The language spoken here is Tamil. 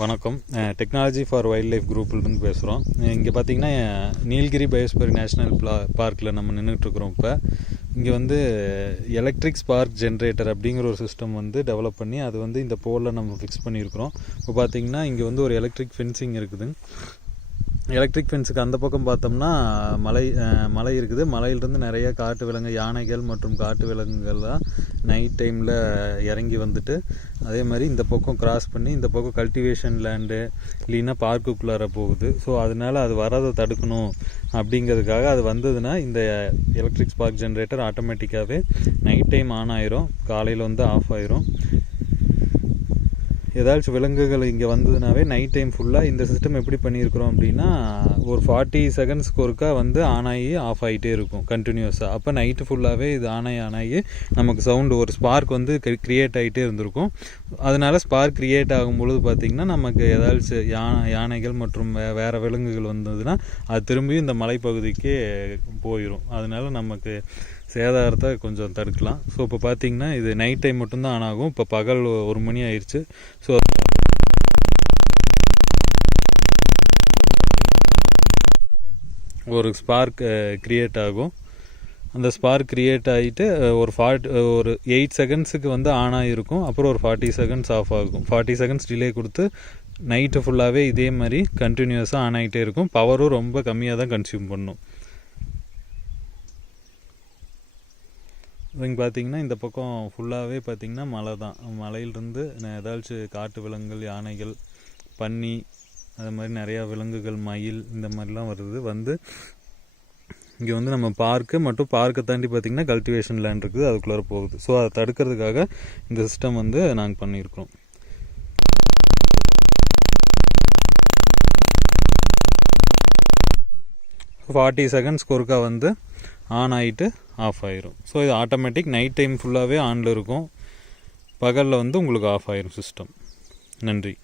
வணக்கம். டெக்னாலஜி ஃபார் வைல்ட் லைஃப் குரூப்லேருந்து பேசுகிறோம். இங்கே பார்த்தீங்கன்னா நீலகிரி பயோஸ்பியர் நேஷ்னல் பார்க்கில் நம்ம நின்றுட்டுருக்குறோம். இப்போ இங்கே வந்து எலக்ட்ரிக் ஸ்பார்க் ஜென்ரேட்டர் அப்படிங்கிற ஒரு சிஸ்டம் வந்து டெவலப் பண்ணி அது வந்து இந்த போலில் நம்ம ஃபிக்ஸ் பண்ணியிருக்கிறோம். இப்போ பார்த்தீங்கன்னா இங்கே வந்து ஒரு எலக்ட்ரிக் ஃபென்சிங் இருக்குது. எலக்ட்ரிக் ஃபென்ஸுக்கு அந்த பக்கம் பார்த்தோம்னா மலை இருக்குது. மலையிலிருந்து நிறைய காட்டு விலங்கு, யானைகள் மற்றும் காட்டு விலங்குகள்லாம் நைட் டைமில் இறங்கி வந்துட்டு அதே மாதிரி இந்த பக்கம் கிராஸ் பண்ணி இந்த பக்கம் கல்டிவேஷன் லேண்டு இல்லைன்னா பார்க்குக்குள்ளார போகுது. ஸோ அதனால் அது வரதை தடுக்கணும் அப்படிங்கிறதுக்காக அது வந்ததுன்னா இந்த எலக்ட்ரிக் ஸ்பார்க் ஜென்ரேட்டர் ஆட்டோமேட்டிக்காகவே நைட் டைம் ஆன் ஆயிரும், காலையில் வந்து ஆஃப் ஆயிரும். ஏதாச்சும் விலங்குகள் இங்கே வந்ததுனாவே நைட் டைம் ஃபுல்லாக இந்த சிஸ்டம் எப்படி பண்ணியிருக்கிறோம் அப்படின்னா ஒரு 40 செகண்ட்ஸ்க்கு ஒருக்கா வந்து ஆன் ஆகி ஆஃப் ஆகிட்டே இருக்கும் கண்டினியூஸாக. அப்போ நைட்டு ஃபுல்லாகவே இது ஆன் ஆகி நமக்கு சவுண்டு ஒரு ஸ்பார்க் வந்து க்ரியேட் ஆகிட்டே இருந்திருக்கும். அதனால ஸ்பார்க் க்ரியேட் ஆகும்பொழுது பார்த்திங்கன்னா நமக்கு ஏதாச்சும் யானைகள் மற்றும் வேறு விலங்குகள் வந்ததுன்னா அது திரும்பியும் இந்த மலைப்பகுதிக்கே போயிடும். அதனால நமக்கு சேதாரத்தை கொஞ்சம் தடுக்கலாம். ஸோ இப்போ பார்த்திங்கன்னா இது நைட் டைம் மட்டும்தான் ஆன் ஆகும். இப்போ பகல் 1 மணி ஆயிடுச்சு. ஸோ ஒரு ஸ்பார்க் க்ரியேட் ஆகும். அந்த ஸ்பார்க் க்ரியேட் ஆகிட்டு ஒரு 8 செகண்ட்ஸுக்கு வந்து ஆன் ஆகிருக்கும். அப்புறம் ஒரு 40 செகண்ட்ஸ் ஆஃப் ஆகும். 40 செகண்ட்ஸ் டிலே கொடுத்து நைட்டு ஃபுல்லாகவே இதே மாதிரி கண்டினியூஸாக ஆன் ஆகிட்டே இருக்கும். பவரும் ரொம்ப கம்மியாக தான் கன்சியூம் பண்ணும். இங்கே பார்த்திங்கன்னா இந்த பக்கம் ஃபுல்லாகவே பார்த்திங்கன்னா மலை தான். மலையிலிருந்து ஏதாச்சும் காட்டு விலங்குகள், யானைகள், பன்னி, அது மாதிரி நிறையா விலங்குகள், மயில் இந்த மாதிரிலாம் வந்து இங்கே வந்து நம்ம பார்க்கை தாண்டி பார்த்திங்கன்னா கல்டிவேஷன் லேண்ட் இருக்குது, அதுக்குள்ளே போகுது. ஸோ அதை தடுக்கிறதுக்காக இந்த சிஸ்டம் வந்து நாங்கள் பண்ணியிருக்கிறோம். ஸோ 40 செகண்ட்ஸ்க்கு ஒருக்கா வந்து ஆன் ஆகிட்டு ஆஃப் ஆயிரும். ஸோ இது ஆட்டோமேட்டிக் நைட் டைம் ஃபுல்லாகவே ஆனில் இருக்கும். பகலில் வந்து உங்களுக்கு ஆஃப் ஆயிரும் சிஸ்டம். நன்றி.